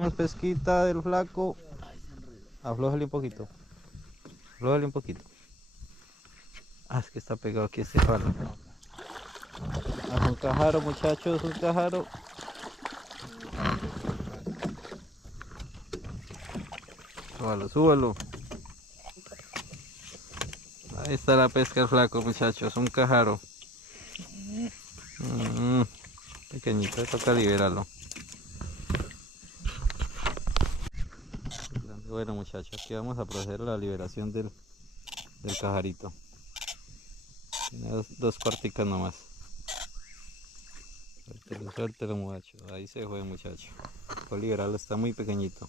Más pesquita del flaco. Aflójale un poquito. Aflójale un poquito. Ah, es que está pegado aquí este palo. Ah, un cajaro, muchachos, un cajaro. Súbalo, súbalo. Ahí está la pesca del flaco, muchachos. Un cajaro. Mm, pequeñito, toca liberarlo. Bueno, muchachos, aquí vamos a proceder a la liberación del cajarito. Tiene dos cuarticas nomás. Suéltelo, suéltelo, muchacho. Ahí se fue, muchacho. Tocó liberarlo, está muy pequeñito.